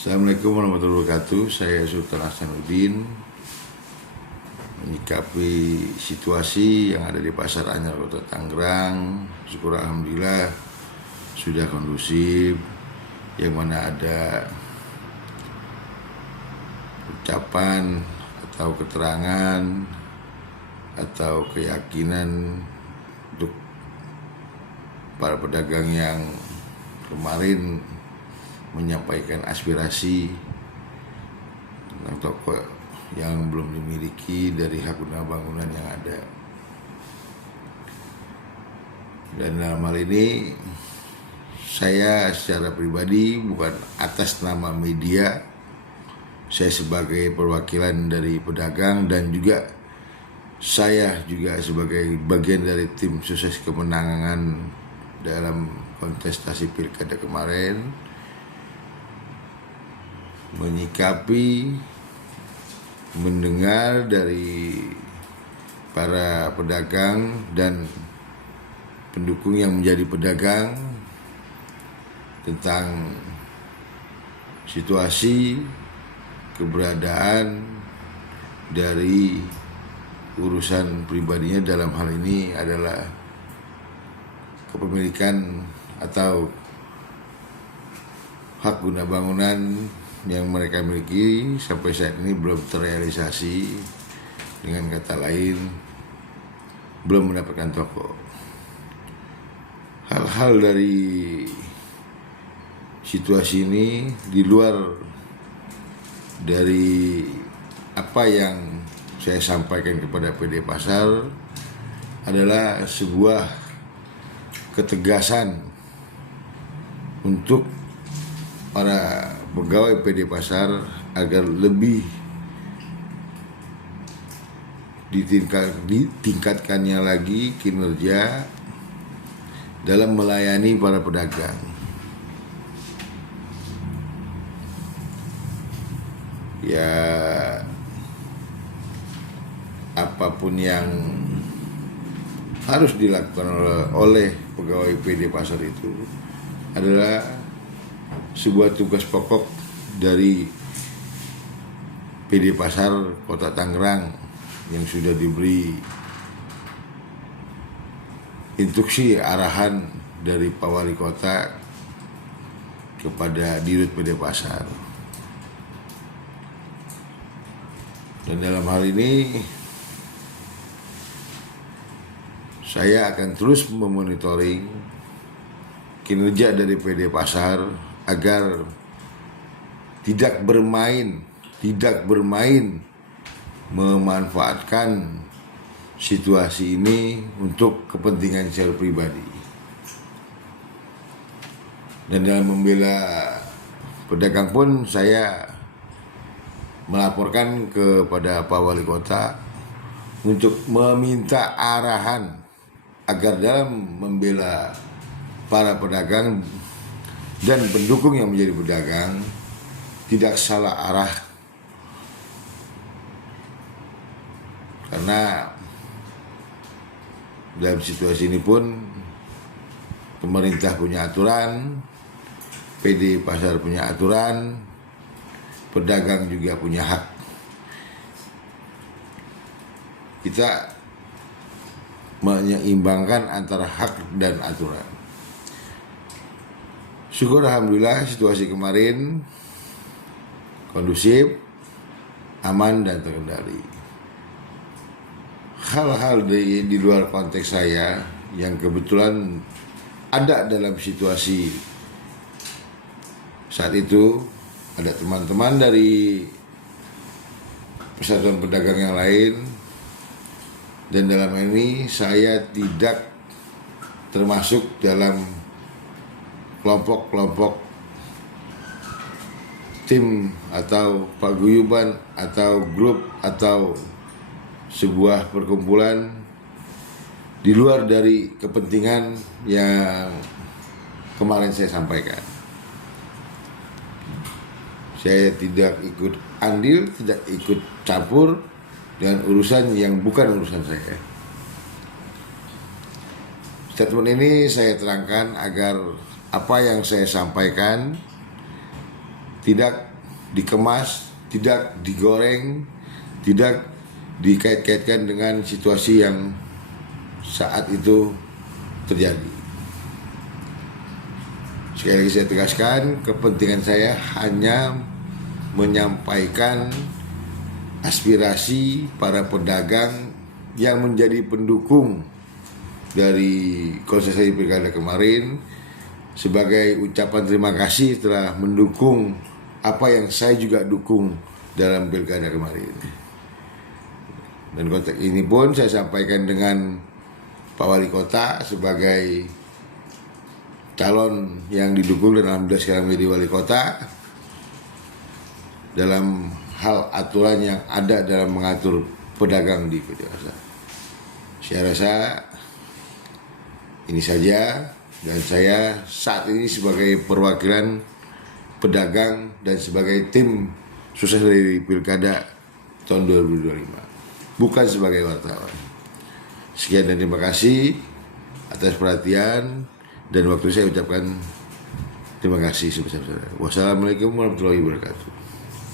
Assalamualaikum warahmatullahi wabarakatuh. Saya Sultan Hasanuddin menyikapi situasi yang ada di Pasar Anyar Kota Tangerang. Syukur alhamdulillah sudah kondusif, yang mana ada ucapan atau keterangan atau keyakinan untuk para pedagang yang kemarin menyampaikan aspirasi tentang toko yang belum dimiliki dari hak guna bangunan yang ada. Dan dalam hal ini saya secara pribadi, bukan atas nama media, saya sebagai perwakilan dari pedagang dan juga saya juga sebagai bagian dari tim sukses kemenangan dalam kontestasi pilkada kemarin, menyikapi, mendengar dari para pedagang dan pendukung yang menjadi pedagang tentang situasi keberadaan dari urusan pribadinya, dalam hal ini adalah kepemilikan atau hak guna bangunan yang mereka miliki sampai saat ini belum terrealisasi. Dengan kata lain, belum mendapatkan toko. Hal-hal dari situasi ini di luar dari apa yang saya sampaikan kepada PD Pasar adalah sebuah ketegasan untuk para pegawai PD Pasar agar lebih ditingkatkannya lagi kinerja dalam melayani para pedagang. Ya, apapun yang harus dilakukan oleh pegawai PD Pasar itu adalah sebuah tugas pokok dari PD Pasar Kota Tangerang yang sudah diberi instruksi arahan dari Pak Wali Kota kepada Dirut PD Pasar. Dan dalam hal ini saya akan terus memonitoring kinerja dari PD Pasar agar tidak bermain memanfaatkan situasi ini untuk kepentingan secara pribadi. Dan dalam membela pedagang pun saya melaporkan kepada Pak Wali Kota untuk meminta arahan agar dalam membela para pedagang dan pendukung yang menjadi pedagang tidak salah arah, karena dalam situasi ini pun pemerintah punya aturan, PD Pasar punya aturan, pedagang juga punya hak. Kita menyeimbangkan antara hak dan aturan. Syukur alhamdulillah situasi kemarin kondusif, aman dan terkendali. Hal-hal di luar konteks saya yang kebetulan ada dalam situasi saat itu, ada teman-teman dari persatuan pedagang yang lain, dan dalam ini saya tidak termasuk dalam kelompok-kelompok tim atau paguyuban atau grup atau sebuah perkumpulan di luar dari kepentingan yang kemarin saya sampaikan. Saya tidak ikut andil, tidak ikut campur dengan urusan yang bukan urusan saya. Statement ini saya terangkan agar apa yang saya sampaikan tidak dikemas, tidak digoreng, tidak dikait-kaitkan dengan situasi yang saat itu terjadi. Sekali lagi saya tegaskan, kepentingan saya hanya menyampaikan aspirasi para pedagang yang menjadi pendukung dari kontestasi pilkada kemarin sebagai ucapan terima kasih telah mendukung apa yang saya juga dukung dalam pilkada kemarin. Dan konteks ini pun saya sampaikan dengan Pak Wali Kota sebagai calon yang didukung dan alhamdulillah sekarang menjadi Wali Kota dalam hal aturan yang ada dalam mengatur pedagang di PT Pasar. Saya rasa ini saja, dan saya saat ini sebagai perwakilan pedagang dan sebagai tim sukses dari Pilkada tahun 2025, bukan sebagai wartawan. Sekian dan terima kasih atas perhatian dan waktu saya ucapkan terima kasih sebesar-besarnya. Wassalamualaikum warahmatullahi wabarakatuh.